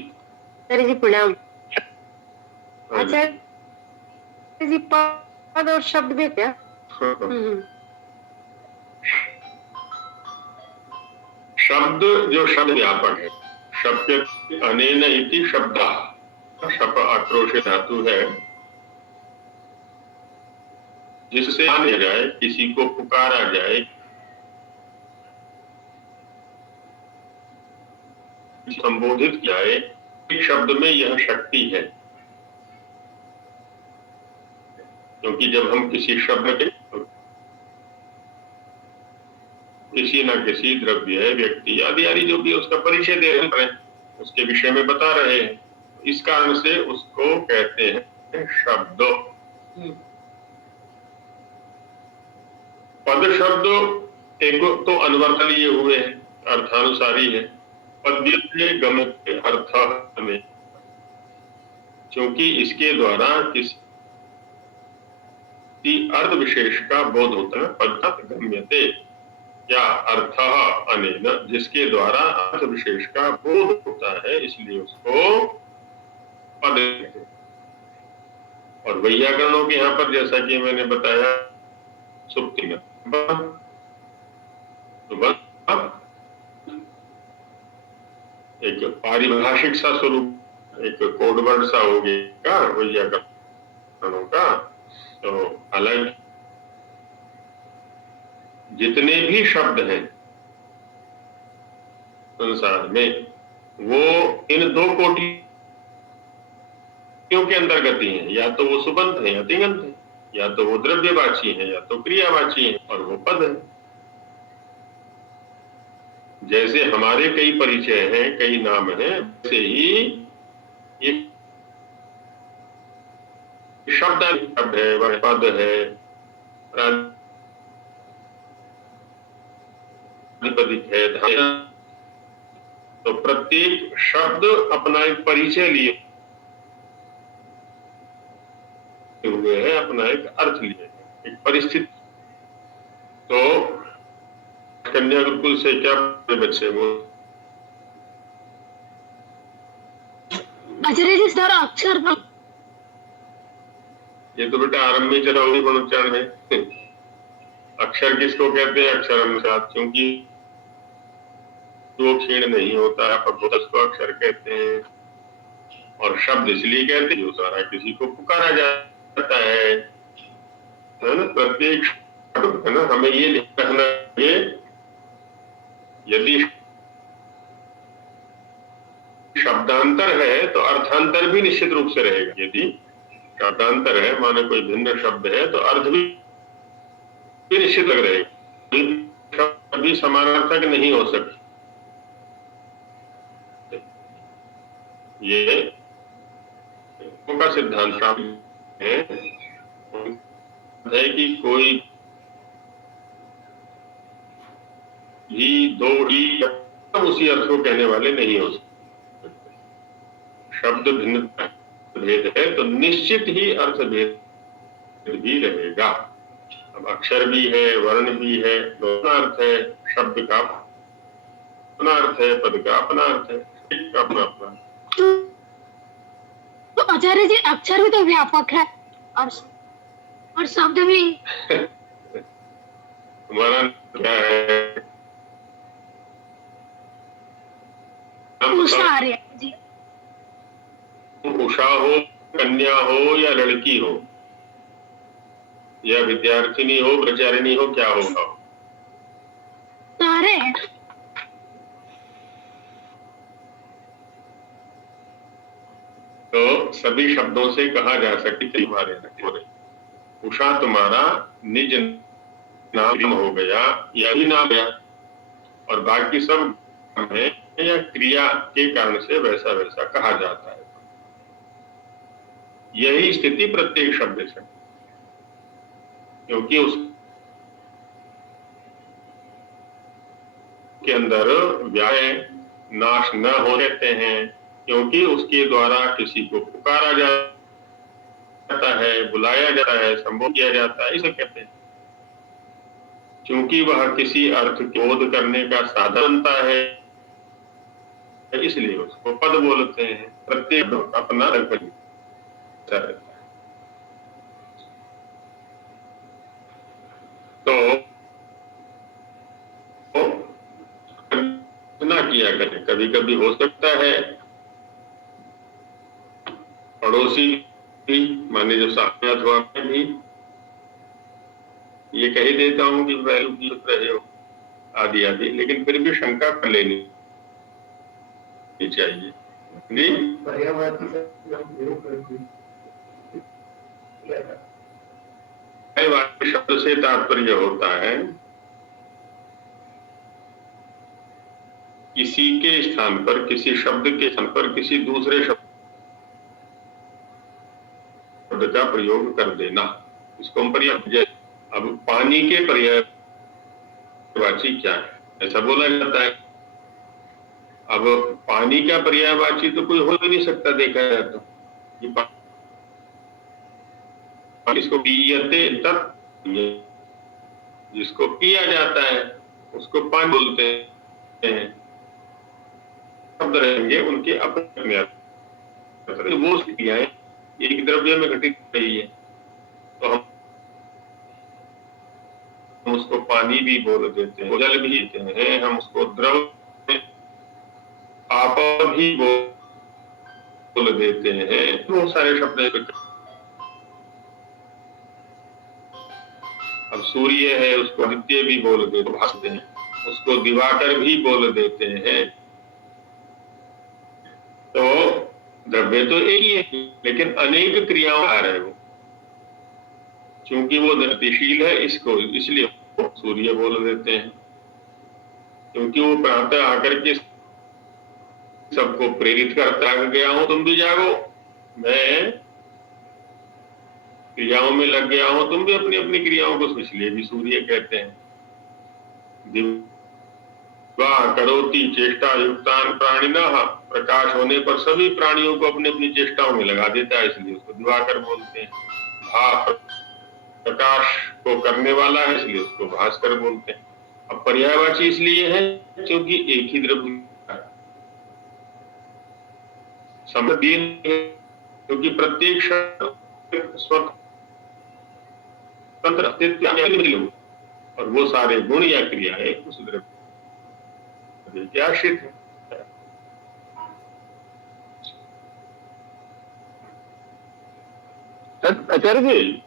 सर जी प्रणाम। आचार्य जी पद और शब्द में क्या? शब्द जो शब्द व्यापक है, शब्द अनेन इति शब्दः, शप आक्रोश धातु है, जिससे आने जाए, किसी को पुकारा जाए, संबोधित किया जाए, एक शब्द में यह शक्ति है। क्योंकि जब हम किसी शब्द के किसी न किसी द्रव्य, व्यक्ति आदि आदि जो भी उसका परिचय दे रहे हैं, उसके विषय में बता रहे हैं, इस कारण से उसको कहते हैं शब्द। पद शब्द एक तो अनवर्त लिए हुए हैं, अर्थानुसारी है। पद्यते गम्यते अर्थ में, क्योंकि इसके द्वारा किसी अर्थ विशेष का बोध होता है। पद्यत गम्यते या अर्थ अनेन, जिसके द्वारा अर्थ विशेष का बोध होता है, इसलिए उसको पद कहते हैं। और वैयाकरणों के यहाँ पर जैसा कि मैंने बताया सुप्ति एक पारिभाषिक सा स्वरूप, एक कोडवर्ड सा हो गया वैयाकरणों का। तो हालांकि जितने भी शब्द हैं संसार में, वो इन दो कोटियों के अंतर्गत ही हैं। या तो वो सुबंत है या तिङंत है, या तो वो द्रव्यवाची है या तो क्रियावाची है, और वो पद है। जैसे हमारे कई परिचय हैं, कई नाम हैं, वैसे ही ये शब्द है, वह पद है, प्रातिपदिक है। तो प्रत्येक शब्द अपना एक परिचय लिए हुए है, अपना एक अर्थ लिए, एक परिस्थिति। तो कन्या गुरुकुल से क्या बच्चे वो आचार्य जी सारा अक्षर पर, ये तो बेटा आरंभ में चरावनी उच्चारण है। अक्षर किसको कहते हैं? अक्षरम साथ, क्योंकि जो क्षीण नहीं होता है, को अक्षर कहते हैं। और शब्द इसलिए कहते हैं जो सारा किसी को पुकारा जाता है ना। प्रत्येक शब्द है ना, हमें ये रखना है, यदि शब्दांतर है तो अर्थांतर भी निश्चित रूप से रहेगा। यदि शब्दांतर है माने कोई भिन्न शब्द है तो अर्थ भी निश्चित लग रहेगा, शब्द भी समानार्थक नहीं हो सकते। ये का सिद्धांत है कि कोई ही दो ही उसी अर्थ को कहने वाले नहीं हो सकते। शब्द भिन्न भेद है तो निश्चित ही अर्थ भेद भी रहेगा। अब अक्षर भी है, वर्ण भी है, दोनों अर्थ है। शब्द का अपना अर्थ है, पद का अपना अर्थ है, एक का अपना अपना। तो आचार्य जी अक्षर भी तो व्यापक है और शब्द भी। तुम्हारा क्या है? उषा आर्य जी। उषा हो, कन्या हो या लड़की हो या विद्यार्थिनी हो, ब्रह्मचारिणी हो, क्या होगा? सारे हैं। तो सभी शब्दों से कहा जा सकती तुम्हारे उषा तुम्हारा निज नाम हो गया या भी नाम गया और बाकी सब है या क्रिया के कारण से वैसा वैसा कहा जाता है। यही स्थिति प्रत्येक शब्द से, क्योंकि उस के अंदर व्याय नाश न हो रहते हैं, क्योंकि उसके द्वारा किसी को पुकारा जाता है, बुलाया जाता है, संबोधित किया जाता है, इसे कहते हैं। क्योंकि वह किसी अर्थ को बोध करने का साधन बनता है, इसलिए उसको पद बोलते हैं। प्रत्येक अपना रंग रहता है। तो ना किया करें। कभी कभी हो सकता है पड़ोसी भी, माने जो सामने अथवा मैं भी ये कह ही देता हूं कि वैल्यू की रहे हो आदि आदि, लेकिन फिर भी शंका कर लेनी चाहिए। जी पर्यायवाची शब्द से तात्पर्य होता है किसी के स्थान पर, किसी शब्द के स्थान पर किसी दूसरे शब्द का प्रयोग कर देना, इसको हम पर्याय। अब पानी के पर्यायवाची क्या है, ऐसा बोला जाता है। अब पानी का पर्यायवाची तो कोई हो ही नहीं सकता देखा जाए तो। इसको पियते तत्, जिसको पिया जाता है उसको पानी बोलते हैं। शब्द रहेंगे उनके अपने वो क्रियाएं एक द्रव्य में घटित रही है, तो हम उसको पानी भी बोल देते हैं, जल भी कहते हैं, हम उसको द्रव आप भी बोल देते हैं। बहुत सारे शब्द। अब सूर्य है उसको आदित्य भी बोल देते हैं, उसको दिवाकर भी बोल देते हैं। तो द्रव्य तो एक ही है, लेकिन अनेक क्रियाओं आ रहे वो, क्योंकि वो गतिशील है, इसको इसलिए सूर्य बोल देते हैं। क्योंकि वो प्रातः आकर के सबको प्रेरित करता है, गया हूं तुम भी जागो, मैं क्रियाओं में लग गया हूं, तुम भी अपनी अपनी क्रियाओं को, इसलिए भी सूर्य कहते हैं। दिवा करोति चेष्टा युक्तान प्राणिनः, प्रकाश होने पर सभी प्राणियों को अपनी अपनी चेष्टाओं में लगा देता है, इसलिए उसको दिवाकर बोलते हैं। भा प्रकाश को करने वाला है, इसलिए उसको भास्कर बोलते हैं। अब पर्यायवाची इसलिए है क्योंकि एक ही द्रव्य समझिए, क्योंकि प्रत्येक स्वतंत्र अस्तित्व और वो सारे गुण या क्रियाएं उस द्रव्य के आश्रित है। आचार्य जी,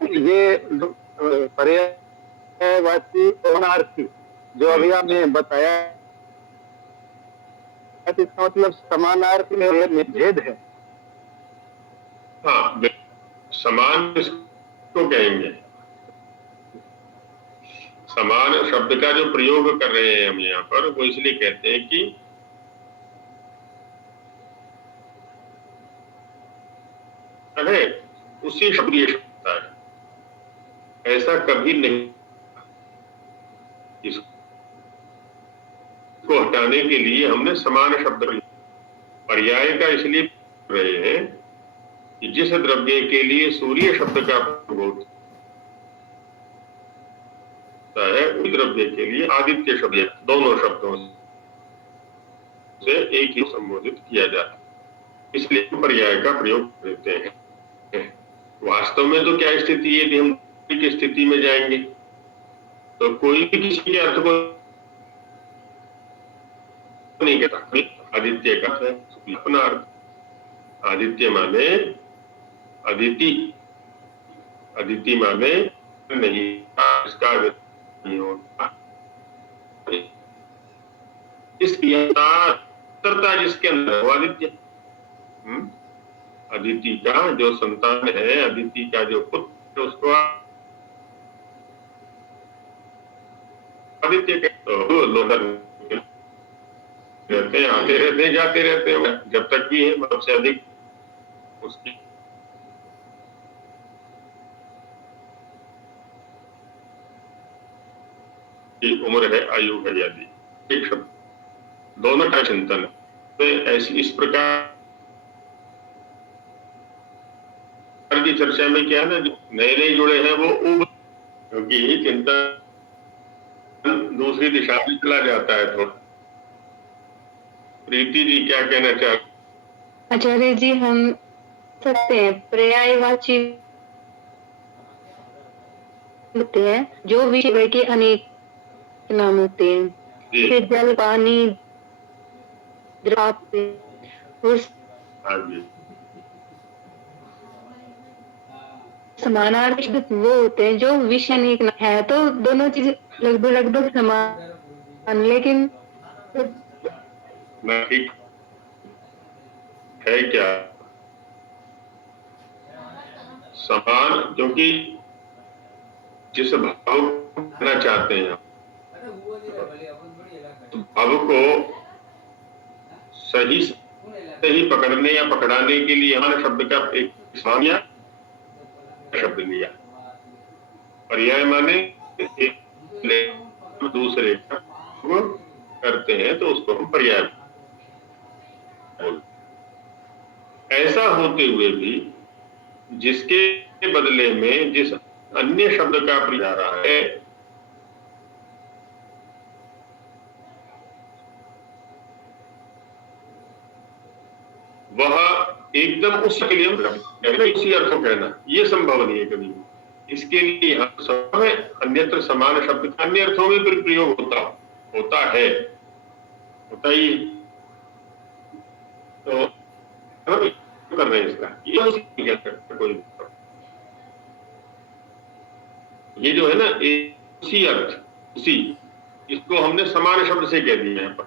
ये पर्यायवाची औनार्थी जो अभी आपने बताया, इसका मतलब समानार्थी में भेद है। हाँ, समान इसको कहेंगे। समान शब्द का जो प्रयोग कर रहे हैं हम यहाँ पर, वो इसलिए कहते हैं कि है उसी शब्द ये शब्द है, ऐसा कभी नहीं। इसको हटाने के लिए हमने समान शब्द पर्याय का इसलिए कर रहे हैं कि जिस द्रव्य के लिए सूर्य शब्द का प्रयोग होता है उस द्रव्य के लिए आदित्य शब्द, दोनों शब्दों से एक ही संबोधित किया जाता है, इसलिए पर्याय का प्रयोग करते हैं। वास्तव में तो क्या स्थिति है कि हम की स्थिति में जाएंगे तो कोई भी किसी के अर्थ को नहीं कहता। आदित्य का अपना अर्थ, आदित्य माने अदिति, अदिति माने नहीं, इसका नहीं होता। इसकी अंतरता जिसके अंदर वो आदित्य, अदिति का जो संतान है, अदिति का जो पुत्र, उसको आदित्य तो लोग रहते हैं, आते रहते हैं, जाते रहते हैं, जब तक भी है मतलब से अधिक उसकी उम्र है, आयु है यदि, एक शब्द दोनों का चिंतन है। तो ऐसी इस प्रकार की चर्चा में क्या है ना, जो नए नए जुड़े हैं वो क्योंकि चिंतन दूसरी दिशा में चला जाता है थोड़ा। प्रीति जी क्या कहना चाहते? आचार्य जी, हम सकते हैं पर्यायवाची होते हैं जो विषय के अनेक नाम होते हैं, जैसे जल, पानी, द्रावक और समानार्थी शब्द वो होते हैं जो विषय अनेक है। तो दोनों चीज लगभग समान, लेकिन ठीक है क्या समान, क्योंकि जिस भाव को करना चाहते हैं भाव को सही सही पकड़ने या पकड़ाने के लिए हमारे शब्द का एक सामिया शब्द लिया। पर्याय माने एक दूसरे का करते हैं तो उसको हम पर्याय बोलते। ऐसा होते हुए भी जिसके बदले में जिस अन्य शब्द का प्रयोग आ रहा है वह एकदम उसके लिए उसी अर्थ को कहना ये संभव नहीं है कभी भी। इसके लिए अन्यत्र समान शब्द का अन्य अर्थों में भी प्रयोग होता है, होता ही। तो कर रहे हैं इसका ये कह सकते कोई, ये जो है ना उसी अर्थ, उसी इसको हमने समान शब्द से कह दिया यहाँ पर,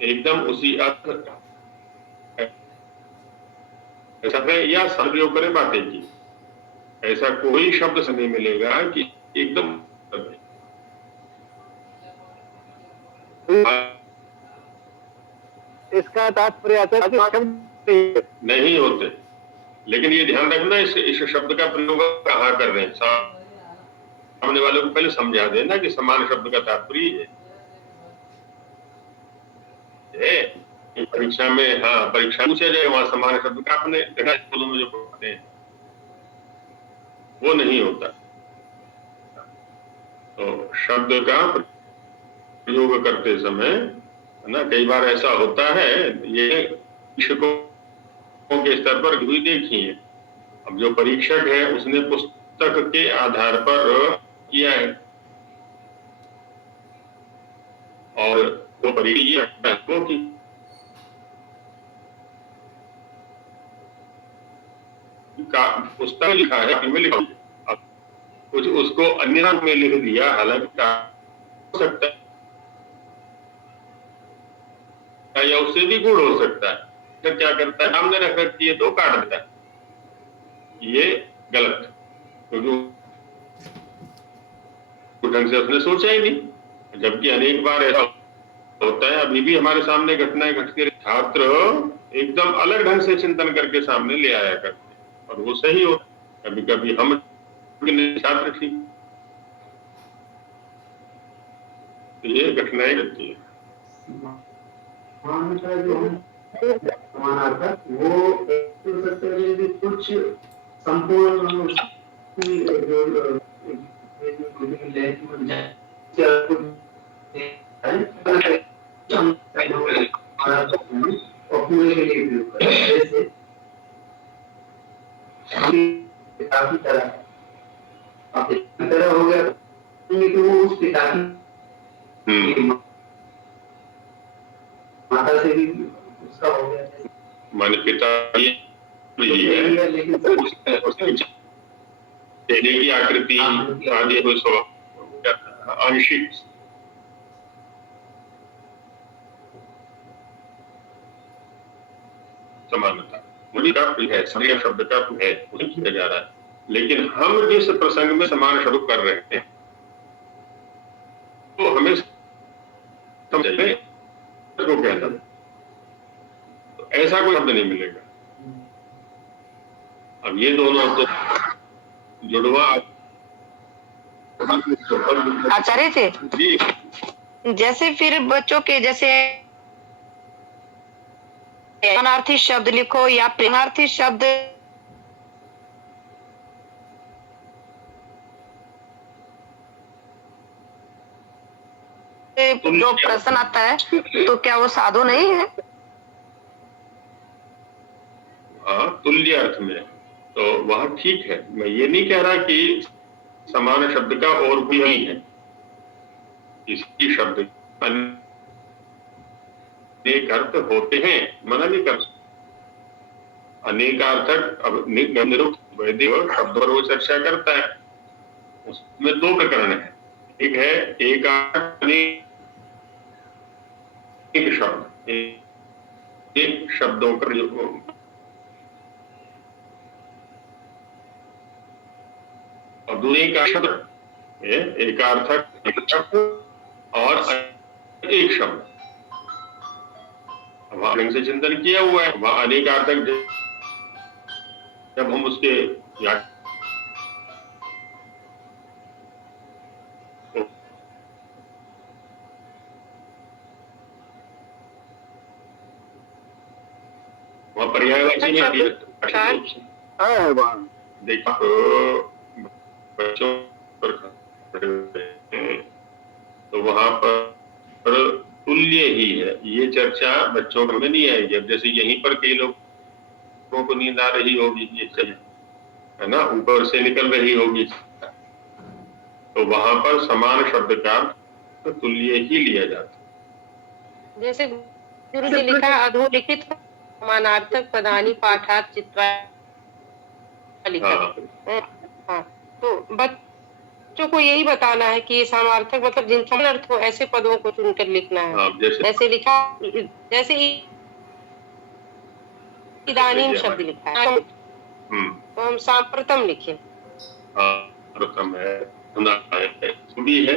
एकदम उसी अर्थ ऐसा है या प्रयोग करें बातें की, ऐसा कोई शब्द से नहीं मिलेगा कि एकदम इसका तात्पर्य नहीं होते। लेकिन ये ध्यान रखना इस शब्द का प्रयोग कहाँ कर रहे हैं, सामने वालों को पहले समझा देना कि समान शब्द का तात्पर्य है। परीक्षा में, हाँ परीक्षा पूछा जाए वहां समान शब्द का अपने स्कूलों में जो पढ़ते हैं वो नहीं होता। तो शब्द का प्रयोग करते समय है ना, कई बार ऐसा होता है, ये शिक्षकों के स्तर पर भी देखी है। अब जो परीक्षक है उसने पुस्तक के आधार पर किया है और वो परीक्षा की पुस्तक लिखा है में लिखा, अब कुछ उसको अन्य रंग में लिख दिया, हालांकि हो सकता है या उससे भी गुण हो सकता है। तो क्या करता है, सामने रख रखती है तो काट देता है, ये गलत, क्योंकि ढंग से उसने सोचा ही नहीं। जबकि अनेक बार ऐसा होता है, अभी भी हमारे सामने घटनाएं घटती, छात्र एकदम अलग ढंग से चिंतन करके सामने ले आया करते, और वो सही हो, कभी कभी हम छात्र ठीक, तो ये घटनाएं घटती है। समानता जो हम समानार्थक वो हो सकता है कि कुछ संपूर्ण और पूरे के लिए उपयोग करते हैं। जैसे काफी तरह अब तरह हो गया तो वो उस पिता की माता से भी उसका हो गया, माने पिता ही है, लेकिन देने की आकृति आदि कोई स्वभाव आंशिक समानता वही का है, समान शब्द का है, उसे किया जा रहा है। लेकिन हम जिस प्रसंग में समान शब्द कर रहे हैं तो हमें समझने को कहता है, तो ऐसा कोई शब्द नहीं मिलेगा। अब ये दोनों तो जुड़वा आचार्य जी, जैसे फिर बच्चों के जैसे समानार्थी शब्द लिखो या प्रेमार्थी शब्द जो प्रश्न आता है तो क्या वो साधु नहीं है? हाँ, तुल्य अर्थ में तो वह ठीक है। मैं ये नहीं कह रहा कि समान शब्द का और भी नहीं है, इसी शब्द अनेक अर्थ होते हैं, मना नहीं कर सकते। अनेकार्थक अब निरुक्त वैदिक शब्द पर वो चर्चा करता है, उसमें दो प्रकरण है। एक है एक शब्द, एक शब्दों का और दूसरे का शब्द एकार्थक और एक शब्द। अब से चिंतन किया हुआ है, वह अनेकार्थक जब हम उसके वह पर्यायवाची देखा बच्चों पर तो वहां पर तुल्य ही है, ये चर्चा बच्चों में नहीं आएगी। अब जैसे यहीं पर कई लोगों को नींद आ रही होगी, ये चीज है ना, ऊपर से निकल रही होगी, तो वहां पर समान शब्द का तुल्य ही लिया जाता। जैसे गुरु जी लिखा अधोलिखित समानार्थक पदानी पाठार्थ चित्रा लिखा। हाँ, तो बच्चों को यही बताना है कि समानार्थक मतलब जिन समान अर्थ हो ऐसे पदों को चुनकर लिखना है। हाँ, जैसे लिखा, जैसे इदानीम शब्द लिखा है तो हम सांप्रतम लिखें। प्रथम है, भी है,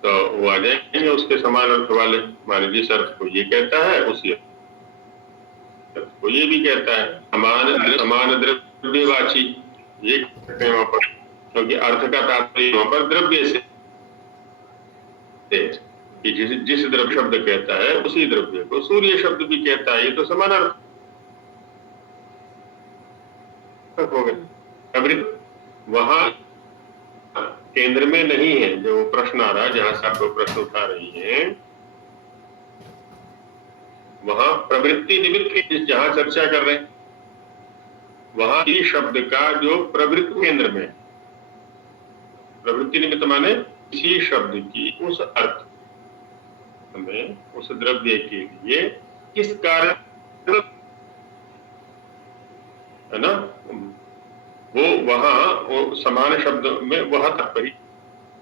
तो वो आ जाएंगे उसके समान अर्थ वाले। माने जिस अर्थ को ये कहता है उसी अर्थ को ये भी कहता है। समान द्रव्यवाची ये कहते हैं वहां पर, क्योंकि अर्थ का तात्पर्य वहां पर द्रव्य से कि जिस द्रव्य शब्द कहता है उसी द्रव्य को सूर्य शब्द भी कहता है, ये तो समान अर्थ हो गए। वहां केंद्र में नहीं है जो प्रश्न आ रहा है, जहां से आप प्रश्न उठा रही हैं, वहां प्रवृत्ति निमित्त की जहां चर्चा कर रहे हैं वहां इस शब्द का जो प्रवृत्ति केंद्र में, प्रवृत्ति निमित्त माने इसी शब्द की उस अर्थ में उस द्रव्य के लिए किस कारण है ना, वो वहां वो समान शब्द में वह तात्पर्य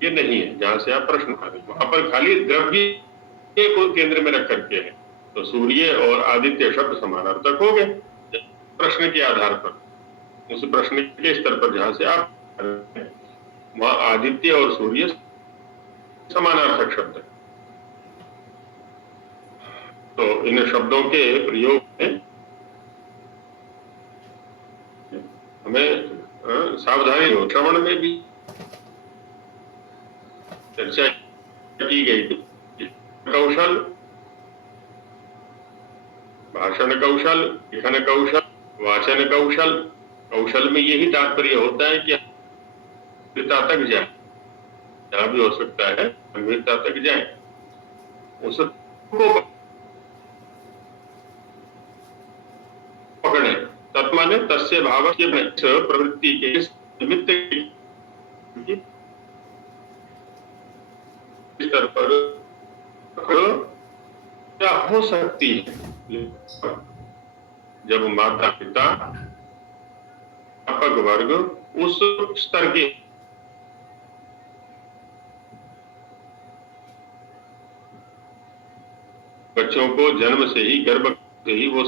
ये नहीं है जहां से आप प्रश्न कर रहे हैं। वहां पर खाली द्रव्य को केंद्र में रख करके है, तो सूर्य और आदित्य शब्द समानार्थक हो गए प्रश्न के आधार पर। उस प्रश्न के स्तर पर जहां से आप वहां आदित्य और सूर्य समानार्थक शब्द है। तो इन शब्दों के प्रयोग में हमें सावधानी हो। श्रवण में भी चर्चा की गई थी, कौशल, भाषण कौशल, लिखन कौशल, वाचन कौशल। कौशल में यही तात्पर्य होता है कि गंभीरता तक जाए, जहां भी हो सकता है गंभीरता तक जाए, उसको पकड़े। तत्माने तस्य भाव के प्रवृत्ति के निमित्त स्तर पर क्या हो सकती है जब माता पिता अध्यापक वर्ग उस स्तर के बच्चों को जन्म से ही, गर्भ से ही वो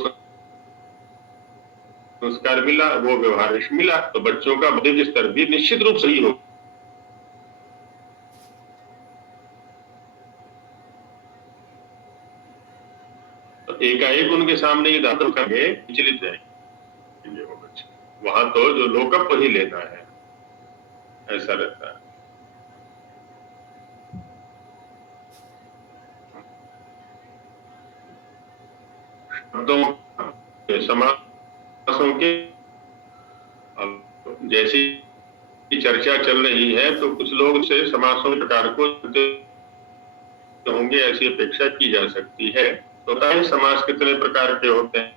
संस्कार मिला, वो व्यवहार मिला, तो बच्चों का बौद्धिक स्तर भी निश्चित रूप से ही हो। तो एकाएक उनके सामने ये दाखिल करके विचलित जाएंगे वो बच्चे। वहां तो जो लोकअप ही लेना है, ऐसा रहता है। शब्दों के, समासों के, जैसी चर्चा चल रही है तो कुछ लोग से समासों के प्रकार को होंगे ऐसी अपेक्षा की जा सकती है। तो समास कितने प्रकार के होते हैं?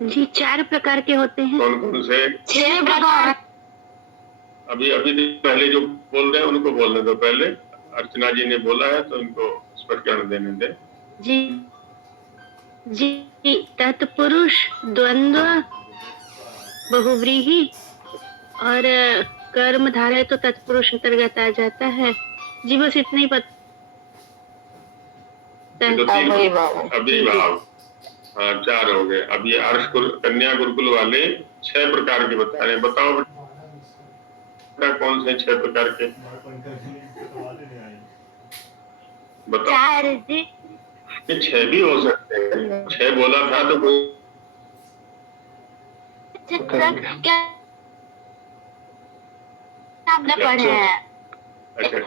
जी 4 प्रकार के होते हैं। कौन कौन से? 6 प्रकार। अभी पहले जो बोल रहे हैं उनको बोलने दो। पहले अर्चना जी ने बोला है तो इनको स्पष्टीकरण देने दे। जी तत्पुरुष, द्वंद्व, बहुव्रीहि और कर्म धारय तो तत्पुरुष अंतर्गत आ जाता है। जी बस इतना ही पता है। अभिभाव, हाँ 4 हो गए। अब ये आर्ष कन्या गुरुकुल वाले 6 प्रकार के बता रहे हैं। बताओ बेटा कौन से 6 प्रकार के? बताओ। 4 जी। ये 6 भी हो सकते हैं। 6 बोला था तो कोई क्या आपने पढ़े हैं? अच्छा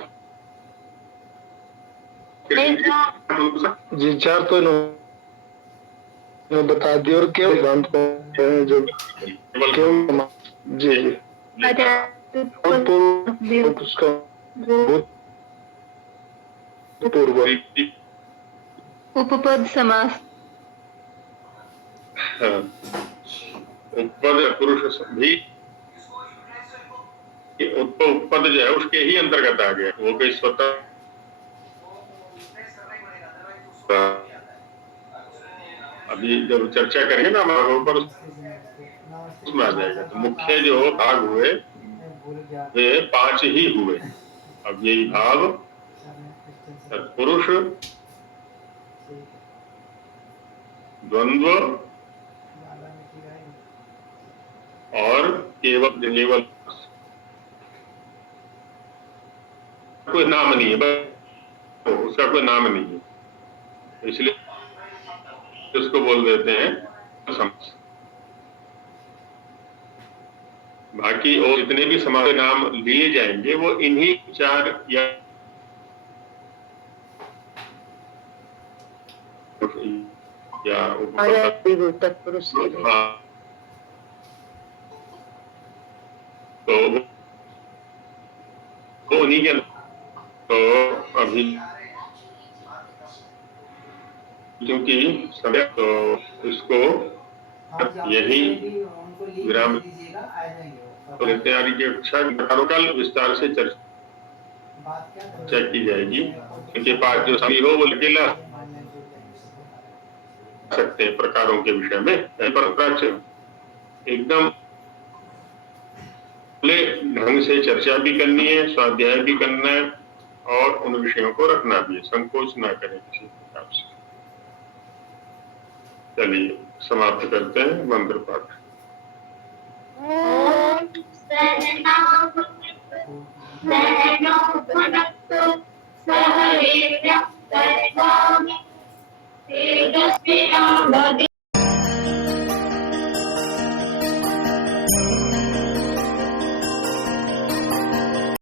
जी 4 तो इन्होंने बता दी। और केवल सिद्धांत को जो केवल जी उसका पूर्व उपपद समास। उपपद पुरुष भी उपपद जो है उसके ही अंतर्गत आ गया। वो कोई स्वतः अभी जब चर्चा करेंगे ना भागों पर उसमें आ जाएगा। तो मुख्य जो भाग हुए वे 5 ही हुए। अब यही भाव, तत्पुरुष, द्वंद्व और केवल कोई नाम नहीं है, बस उसका कोई नाम नहीं है, इसलिए उसको बोल देते हैं समास। बाकी और जितने भी समास के नाम लिए जाएंगे वो इन्हीं 4 या तत्पुरुष तो उन्हीं के। तो अभी क्योंकि समय तो इसको यही विराम लेते हैं। आगे कल विस्तार से चर्चा की जाएगी। इनके पास जो सभी हो वो अकेला सकते हैं प्रकारों के विषय में। एकदम खुले ढंग से चर्चा भी करनी है, स्वाध्याय भी करना है और उन विषयों को रखना भी है। संकोच ना करें किसी प्रकार से। चलिए समाप्त करते हैं मंत्र पाठ। ओम सहना